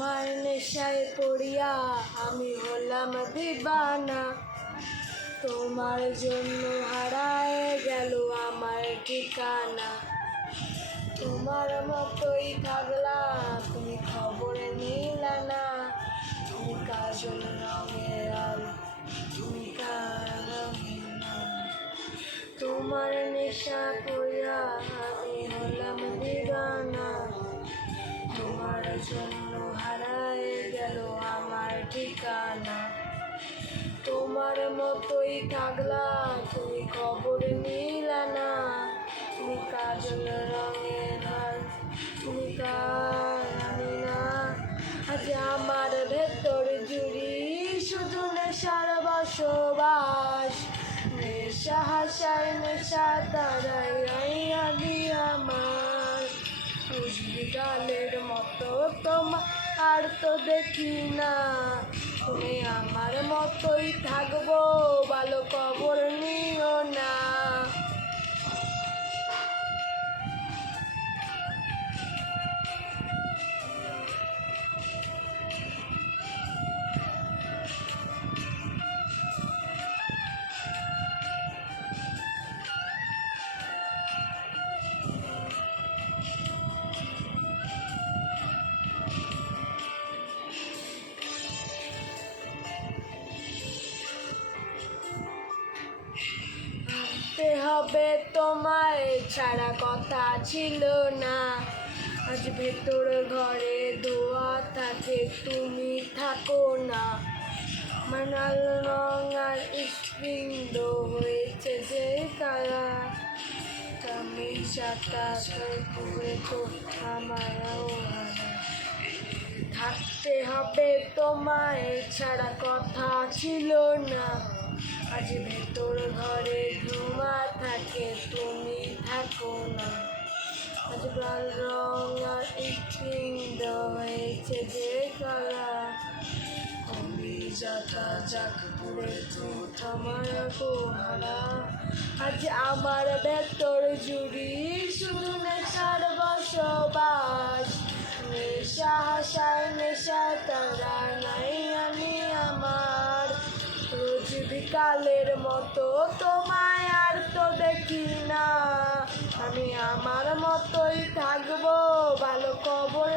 তোমার নেশায় পড়িয়া আমি হলাম দিবানা, তোমার জন্য হারায় গেল আমার ঠিকানা। তোমার মতোই থাকলা তুমি, খবর নিলা না, তুমি কাজল রঙের আর তুমি রঙের না। তোমার নেশা পড়িয়া আমি হলাম দিবানা, তোমার জন্য হারায় গেল আমার ঠিকানা। তোমার মতোই থাকলা তুমি, খবর নিলা না, তুমি কাজল রঙের আর তুমি আমি না। আজ আমার ভেতর জুড়ি শুধু নেশার বসবাস, নেশা হাসায় নেশা তারাই আদি আমার। বিড়ালের মতো তোমার আর তো দেখি না, তুমি আমার মতোই থাকবো ভালো খবর নিও না। ভাবতে হবে তোমায় ছাড়া কথা ছিল না, আজ ভেতর ঘরে ধোয়া থাকে তুমি থাকো না। মানাল রং আর স্প্রিংড হয়েছে যে কালা, আমি সাতা পুরে তো আমারও হারা। থাকতে হবে তোমায় ছাড়া কথা ছিল না, আজ ভেতর ঘরে ধোঁয়া থাকে তুমি থাকো না। আজ লাল রং আর স্প্রিংড হয়েছে যে কালা, আমি যাতা যাক পুরে তো আমার হারা। আজ আমার ভেতর জুড়ি শুধু নেশার বসবাস, নেশা হাসায় নেশা তারা নাই আমি আমার। রোজ বিকালের মতো তোমায় আর তো দেখি না, আমি আমার মতোই থাকবো ভালো খবর